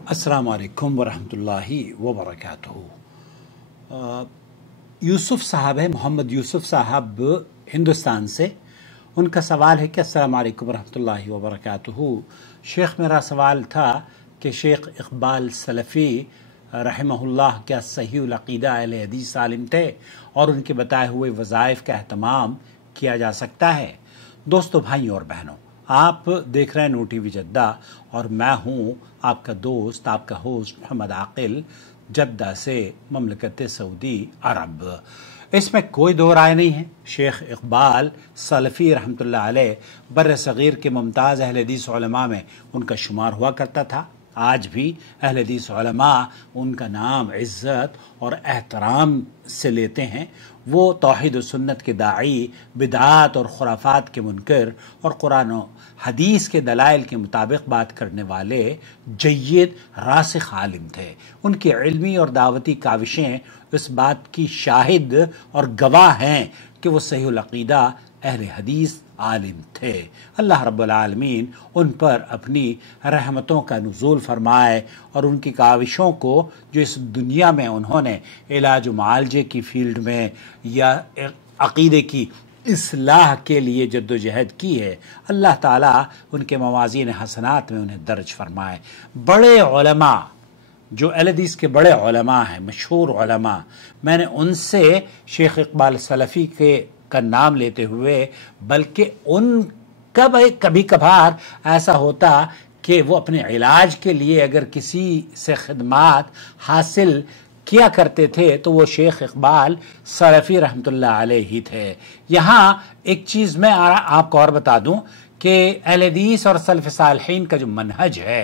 अस्सलामु अलैकुम वरहमतुल्लाहि वबरकातुहू। यूसुफ साहब है, मोहम्मद यूसुफ साहब हिंदुस्तान से। उनका सवाल है कि अस्सलामु अलैकुम वरहमतुल्लाहि वबरकातुहू। शेख, मेरा सवाल था कि शेख इकबाल सलफ़ी रहमहुल्लाह क्या सहीहुल अक़ीदा अहले हदीस आलिम थे और उनके बताए हुए वज़ाइफ का एहतमाम किया जा सकता है। दोस्तों, भाइयों और बहनों, आप देख रहे हैं नू टीवी जद्दा और मैं हूं आपका दोस्त, आपका होस्ट मोहम्मद आकिल, जद्दा से, ममलकत सऊदी अरब। इसमें कोई दो राय नहीं है, शेख इकबाल सलफ़ी रहमतुल्लाह अलैह बर्र सग़ीर के मुमताज़ अहले हदीस उलमा में उनका शुमार हुआ करता था। आज भी अहले हदीस उलमा उनका नाम इज़्ज़त और एहतराम से लेते हैं। वो तौहीद व सुन्नत के दाई, बिदआत और खुराफात के मुनकर और कुरान और हदीस के दलाइल के मुताबिक बात करने वाले जय्यद रासिख आलिम थे। उनकी इल्मी और दावती काविशें इस बात की शाहिद और गवाह हैं कि वो सहीहुल अक़ीदा अहले हदीस आलिम थे। अल्लाह रब्बुल आलमीन उन पर अपनी रहमतों का नुज़ूल फरमाए और उनकी काविशों को जो इस दुनिया में उन्होंने इलाज व मुआलजे की फील्ड में या अक़ीदे की इस्लाह के लिए जद्दोजहद की है, अल्लाह ताला उनके मवाज़ीन हसनात में उन्हें दर्ज फरमाए। बड़े उलमा जो अहले हदीस के बड़े उलमा हैं, मशहूर उलमा, मैंने उनसे शेख इकबाल सलफ़ी के का नाम लेते हुए, बल्कि उनका कभी कभार ऐसा होता कि वो अपने इलाज के लिए अगर किसी से खिदमात हासिल किया करते थे तो वो शेख इकबाल सलफ़ी रहमतुल्लाह अलैह ही थे। यहाँ एक चीज़ मैं आपको और बता दूं कि अहले हदीस और सलफ़ सालिहीन का जो मनहज है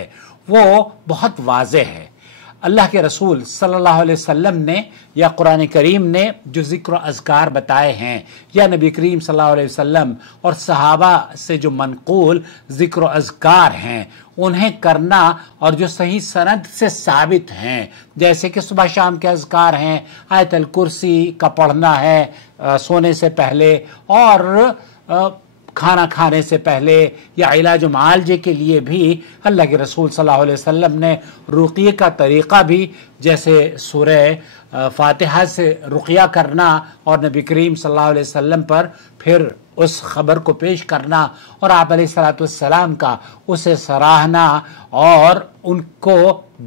वो बहुत वाज़ेह है। अल्लाह के रसूल सल्लल्लाहु अलैहि वसल्लम ने या कुरान करीम ने जो ज़िक्र अज़कार बताए हैं या नबी करीम सल्लल्लाहु अलैहि वसल्लम और सहाबा से जो मनक़ूल ज़िक्र अज़कार हैं उन्हें करना और जो सही सनद से साबित हैं, जैसे कि सुबह शाम के अज़कार हैं, आयतल कुर्सी का पढ़ना है सोने से पहले और खाना खाने से पहले, या इलाज व मुआलजे के लिए भी अल्लाह के रसूल सल्लल्लाहु अलैहि वसल्लम ने रुक़िया का तरीक़ा भी, जैसे सूरह फ़ातिहा से रुक़िया करना और नबी करीम सल्लल्लाहु अलैहि वसल्लम पर फिर उस ख़बर को पेश करना और आप अलैहिस्सलातु वस्सलाम का उसे सराहना और उनको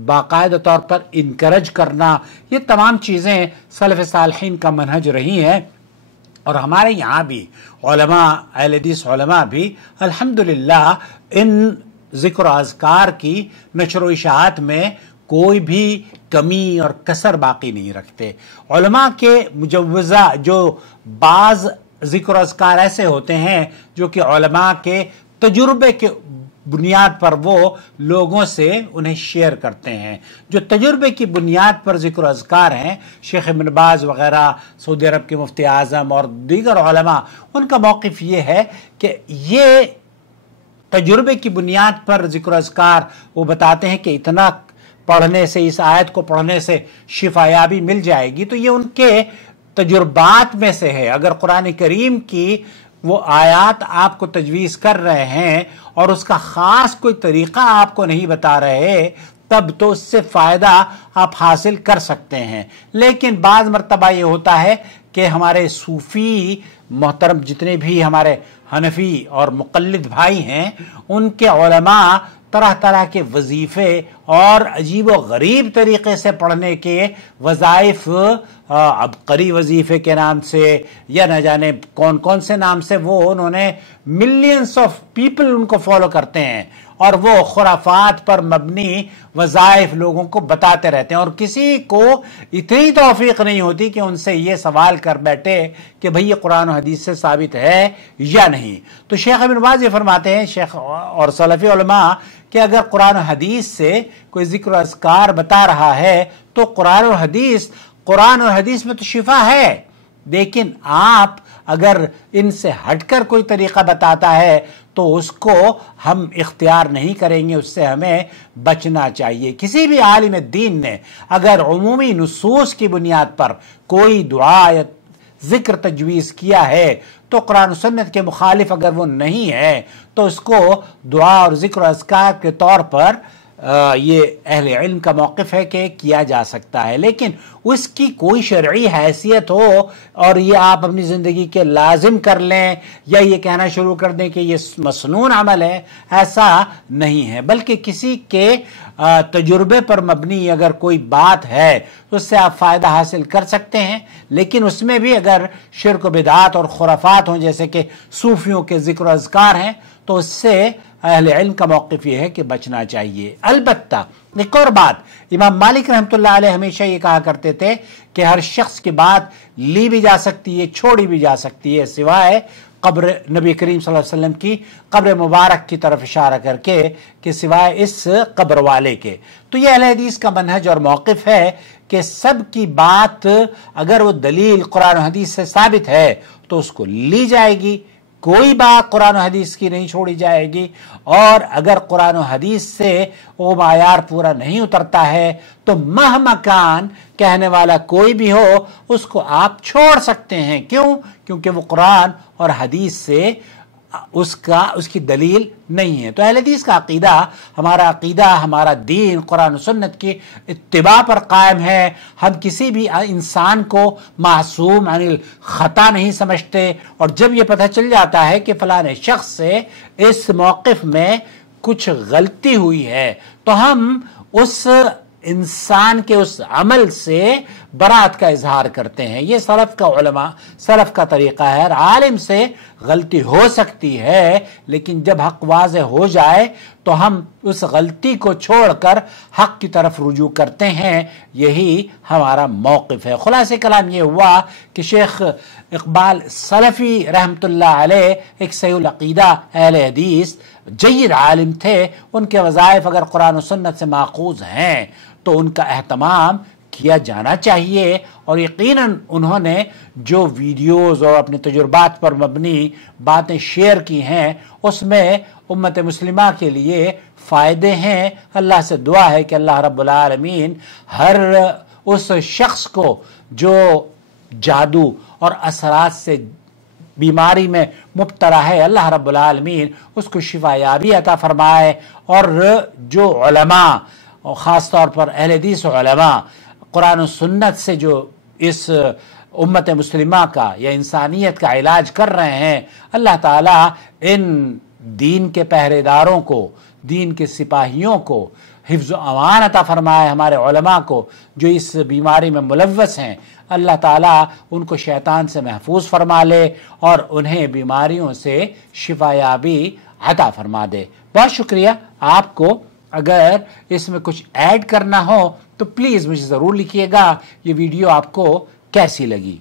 बाकायदा तौर पर इनकरेज करना, ये तमाम चीज़ें सलफ़ सालिहीन का मनहज रही हैं। और हमारे यहाँ भी उलमा, अहले हदीस उलमा भी अल्हम्दुलिल्लाह इन ज़िक्र अज़कार की नशर व इशाअत में कोई भी कमी और कसर बाकी नहीं रखते। उलमा के मुजव्वज़ा जो बाज़ ज़िक्र अज़कार ऐसे होते हैं जो कि उलमा के तजुर्बे के बुनियाद पर वो लोगों से उन्हें शेयर करते हैं। जो तजुर्बे की बुनियाद पर ज़िक्र अज़कार हैं, शेख इब्न बाज़ वग़ैरह, सऊदी अरब के मुफ्ती आज़म और दीगर उलमा, उनका मौक़िफ़ ये है कि ये तजुर्बे की बुनियाद पर ज़िक्र अज़कार वो बताते हैं कि इतना पढ़ने से, इस आयत को पढ़ने से शिफायाबी मिल जाएगी, तो ये उनके तजुर्बात में से है। अगर कुरान करीम की वो आयात आपको तजवीज़ कर रहे हैं और उसका ख़ास कोई तरीक़ा आपको नहीं बता रहे, तब तो उससे फ़ायदा आप हासिल कर सकते हैं। लेकिन बाज़ मरतबा ये होता है कि हमारे सूफ़ी मोहतरम जितने भी हमारे हनफी और मुक़ल्लिद भाई हैं, उनके उलमा तरह तरह के वजीफ़े और अजीब व गरीब तरीक़े से पढ़ने के वज़ाइफ, अबकरी वजीफ़े के नाम से या न जाने कौन कौन से नाम से वो उन्होंने मिलियंस ऑफ पीपल उनको फॉलो करते हैं और वो खुराफात पर मबनी वज़ाइफ लोगों को बताते रहते हैं और किसी को इतनी तौफीक नहीं होती कि उनसे ये सवाल कर बैठे कि भाई ये कुरान और हदीस से साबित है या नहीं। तो शेख इब्न बाज़ ये फरमाते हैं, शेख और सलफ़ी उलमा, कि अगर कुरान और हदीस से कोई ज़िक्र अज़कार बता रहा है तो कुरान और हदीस में तो शिफा है, लेकिन आप अगर इनसे हटकर कोई तरीक़ा बताता है तो उसको हम इख्तियार नहीं करेंगे, उससे हमें बचना चाहिए। किसी भी आलिम दीन ने अगर उमूमी नुसूस की बुनियाद पर कोई दुआ या ज़िक्र तजवीज़ किया है तो कुरान सुन्नत के मुखालिफ अगर वो नहीं है तो उसको दुआ और ज़िक्र अज़कार के तौर पर یہ اہل علم کا موقف ہے کہ کیا جا سکتا ہے، لیکن اس کی کوئی شرعی حیثیت ہو اور یہ آپ اپنی زندگی کے لازم کر لیں یا یہ کہنا شروع کر دیں کہ یہ مسنون عمل ہے، ایسا نہیں ہے، بلکہ کسی کے تجربے پر مبنی اگر کوئی بات ہے تو اس سے آپ فائدہ حاصل کر سکتے ہیں، لیکن اس میں بھی اگر شرک و بدعات اور خرافات ہوں جیسے کہ صوفیوں کے ذکر و اذکار ہیں تو اس سے اہل علم کا موقف یہ ہے کہ بچنا چاہیے۔ البتہ ایک اور بات، امام مالک رحمۃ اللہ علیہ ہمیشہ یہ کہا کرتے تھے کہ ہر شخص کی بات لی بھی جا سکتی ہے، چھوڑی بھی جا سکتی ہے، سوائے قبر نبی کریم صلی اللہ علیہ وسلم کی قبر مبارک کی طرف اشارہ کر کے کہ سوائے اس قبر والے کے۔ تو یہ اہل حدیث کا منہج اور موقف ہے کہ سب کی بات اگر وہ دلیل قرآن و حدیث سے ثابت ہے تو اس کو لی جائے گی، کوئی بات قرآن و حدیث کی نہیں چھوڑی جائے گی، اور اگر قرآن و حدیث سے وہ معیار پورا نہیں اترتا ہے تو مہمکان کہنے والا کوئی بھی ہو اس کو آپ چھوڑ سکتے ہیں۔ کیوں؟ کیونکہ وہ قرآن اور حدیث سے اس کی دلیل نہیں ہے۔ تو اہل حدیث کا عقیدہ، ہمارا دین قرآن و سنت کی اتباع پر قائم ہے۔ ہم کسی بھی انسان کو معصوم عن الخطا نہیں سمجھتے، اور جب یہ پتہ چل جاتا ہے کہ فلاں شخص سے اس موقف میں کچھ غلطی ہوئی ہے تو ہم اس انسان کے اس عمل سے برات کا اظہار کرتے ہیں۔ یہ سلف کا طریقہ ہے۔ ہر عالم سے غلطی ہو سکتی ہے، لیکن جب حق واضح ہو جائے تو ہم اس غلطی کو چھوڑ کر حق کی طرف رجوع کرتے ہیں۔ یہی ہمارا موقف ہے۔ خلاصہ کلام یہ ہوا کہ شیخ اقبال سلفی رحمۃ اللہ علیہ ایک صحیح العقیدہ اہل حدیث جید عالم تھے۔ ان کے وظائف اگر قرآن و سنت سے ماخوذ ہیں تو ان کا اہتمام کیا جانا چاہیے، اور یقیناً انہوں نے جو ویڈیوز اور اپنے تجربات پر مبنی باتیں شیئر کی ہیں اس میں امت مسلمہ کے لیے فائدے ہیں۔ اللہ سے دعا ہے کہ اللہ رب العالمین ہر اس شخص کو جو جادو اور اثرات سے بیماری میں مبتلا ہے، اللہ رب العالمین اس کو شفا یابی عطا فرمائے، اور جو علماء اور خاص طور پر اہل حدیث علماء قرآن و سنت سے جو اس امت مسلمہ کا یا انسانیت کا علاج کر رہے ہیں، اللہ تعالیٰ ان دین کے پہرے داروں کو، دین کے سپاہیوں کو حفظ و امان عطا فرمائے، ہمارے علماء کو جو اس بیماری میں ملوث ہیں اللہ تعالیٰ ان کو شیطان سے محفوظ فرما لے اور انہیں بیماریوں سے شفا یابی عطا فرما دے۔ بہت شکریہ آپ کو۔ اگر اس میں کچھ ایڈ کرنا ہو تو پلیز مجھے ضرور لکھیے گا۔ یہ ویڈیو آپ کو کیسی لگی؟